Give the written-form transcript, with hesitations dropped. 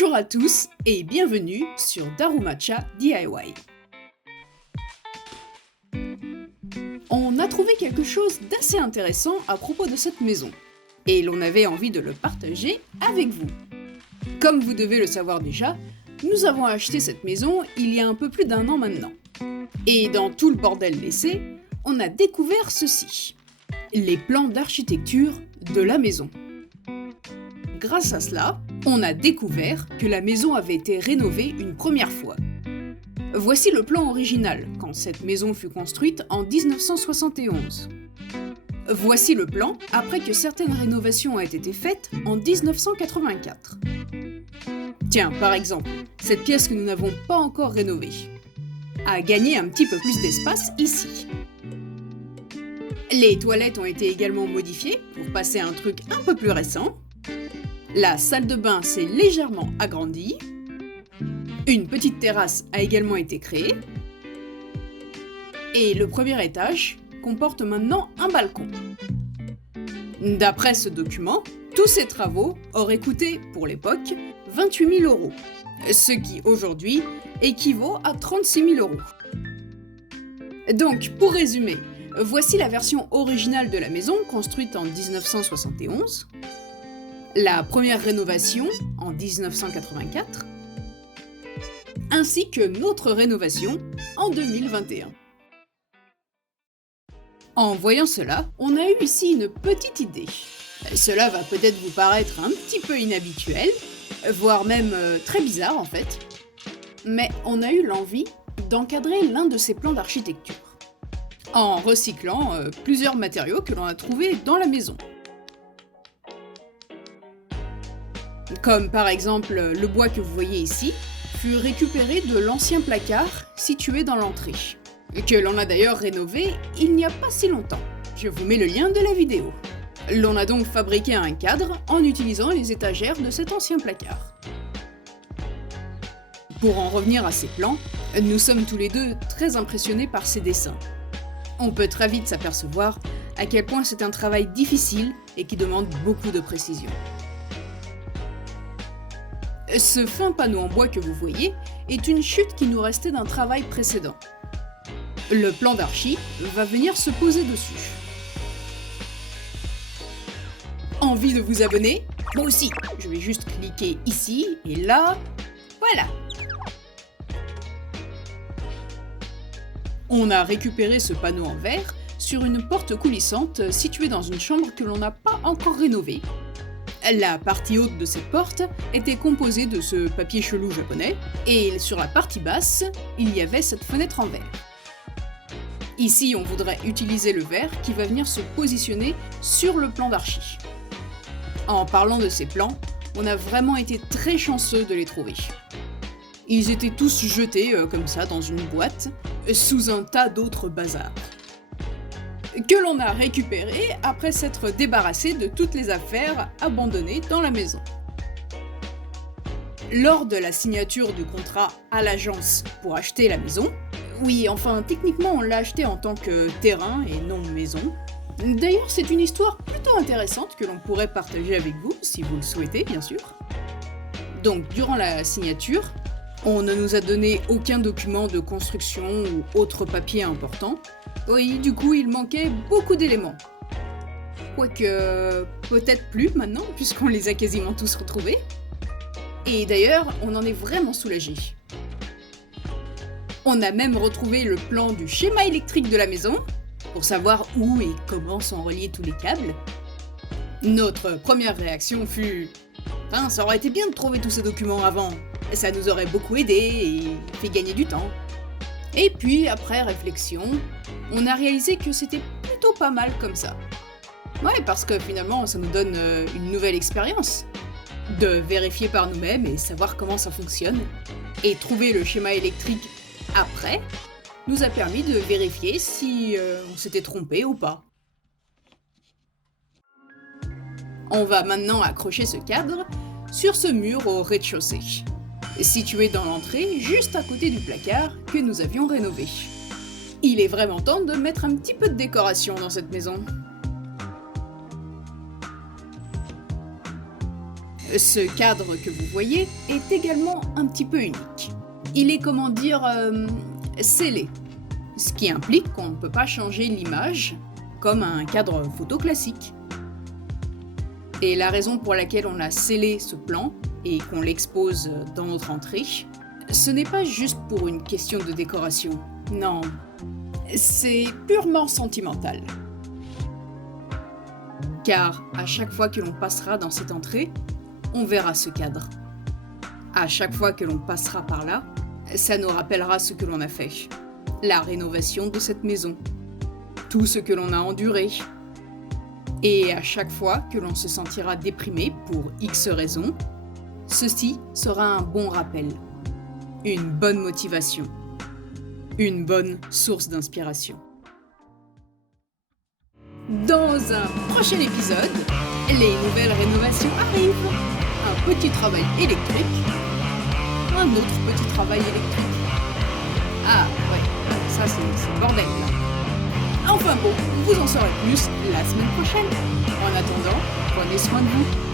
Bonjour à tous et bienvenue sur Darumacha DIY. On a trouvé quelque chose d'assez intéressant à propos de cette maison, et l'on avait envie de le partager avec vous. Comme vous devez le savoir déjà, nous avons acheté cette maison il y a un peu plus d'1 an maintenant. Et dans tout le bordel laissé, on a découvert ceci. Les plans d'architecture de la maison. Grâce à cela, on a découvert que la maison avait été rénovée une première fois. Voici le plan original, quand cette maison fut construite en 1971. Voici le plan après que certaines rénovations aient été faites en 1984. Tiens, par exemple, cette pièce que nous n'avons pas encore rénovée a gagné un petit peu plus d'espace ici. Les toilettes ont été également modifiées pour passer à un truc un peu plus récent. La salle de bain s'est légèrement agrandie. Une petite terrasse a également été créée. Et le premier étage comporte maintenant un balcon. D'après ce document, tous ces travaux auraient coûté, pour l'époque, 28 000 €, ce qui aujourd'hui équivaut à 36 000 €. Donc, pour résumer, voici la version originale de la maison construite en 1971, la première rénovation en 1984, ainsi que notre rénovation en 2021. En voyant cela, on a eu ici une petite idée. Cela va peut-être vous paraître un petit peu inhabituel, voire même très bizarre en fait, mais on a eu l'envie d'encadrer l'un de ces plans d'architecture, en recyclant plusieurs matériaux que l'on a trouvés dans la maison. Comme par exemple le bois que vous voyez ici, fut récupéré de l'ancien placard situé dans l'entrée, que l'on a d'ailleurs rénové il n'y a pas si longtemps. Je vous mets le lien de la vidéo. L'on a donc fabriqué un cadre en utilisant les étagères de cet ancien placard. Pour en revenir à ces plans, nous sommes tous les deux très impressionnés par ces dessins. On peut très vite s'apercevoir à quel point c'est un travail difficile et qui demande beaucoup de précision. Ce fin panneau en bois que vous voyez est une chute qui nous restait d'un travail précédent. Le plan d'archi va venir se poser dessus. Envie de vous abonner? Moi aussi, je vais juste cliquer ici et là, voilà. On a récupéré ce panneau en verre sur une porte coulissante située dans une chambre que l'on n'a pas encore rénovée. La partie haute de cette porte était composée de ce papier chelou japonais, et sur la partie basse, il y avait cette fenêtre en verre. Ici, on voudrait utiliser le verre qui va venir se positionner sur le plan d'archi. En parlant de ces plans, on a vraiment été très chanceux de les trouver. Ils étaient tous jetés comme ça dans une boîte, sous un tas d'autres bazars, que l'on a récupéré après s'être débarrassé de toutes les affaires abandonnées dans la maison. Lors de la signature du contrat à l'agence pour acheter la maison, oui, enfin techniquement on l'a acheté en tant que terrain et non maison. D'ailleurs c'est une histoire plutôt intéressante que l'on pourrait partager avec vous, si vous le souhaitez bien sûr. Donc durant la signature, on ne nous a donné aucun document de construction ou autre papier important. Oui, du coup, il manquait beaucoup d'éléments. Quoique, peut-être plus maintenant, puisqu'on les a quasiment tous retrouvés. Et d'ailleurs, on en est vraiment soulagé. On a même retrouvé le plan du schéma électrique de la maison, pour savoir où et comment sont reliés tous les câbles. Notre première réaction fut « Putain, ça aurait été bien de trouver tous ces documents avant, ça nous aurait beaucoup aidé et fait gagner du temps. » Et puis, après réflexion, on a réalisé que c'était plutôt pas mal comme ça. Ouais, parce que finalement, ça nous donne une nouvelle expérience. De vérifier par nous-mêmes et savoir comment ça fonctionne. Et trouver le schéma électrique après nous a permis de vérifier si on s'était trompé ou pas. On va maintenant accrocher ce cadre sur ce mur au rez-de-chaussée, situé dans l'entrée juste à côté du placard que nous avions rénové. Il est vraiment temps de mettre un petit peu de décoration dans cette maison. Ce cadre que vous voyez est également un petit peu unique. Il est, scellé, ce qui implique qu'on ne peut pas changer l'image comme un cadre photo classique. Et la raison pour laquelle on a scellé ce plan et qu'on l'expose dans notre entrée, ce n'est pas juste pour une question de décoration. Non, c'est purement sentimental. Car à chaque fois que l'on passera dans cette entrée, on verra ce cadre. À chaque fois que l'on passera par là, ça nous rappellera ce que l'on a fait. La rénovation de cette maison. Tout ce que l'on a enduré. Et à chaque fois que l'on se sentira déprimé pour X raisons, ceci sera un bon rappel. Une bonne motivation. Une bonne source d'inspiration. Dans un prochain épisode, les nouvelles rénovations arrivent. Un petit travail électrique. Un autre petit travail électrique. Ah ouais, ça c'est le bordel là. Enfin bon, vous en saurez plus la semaine prochaine. En attendant, prenez soin de vous.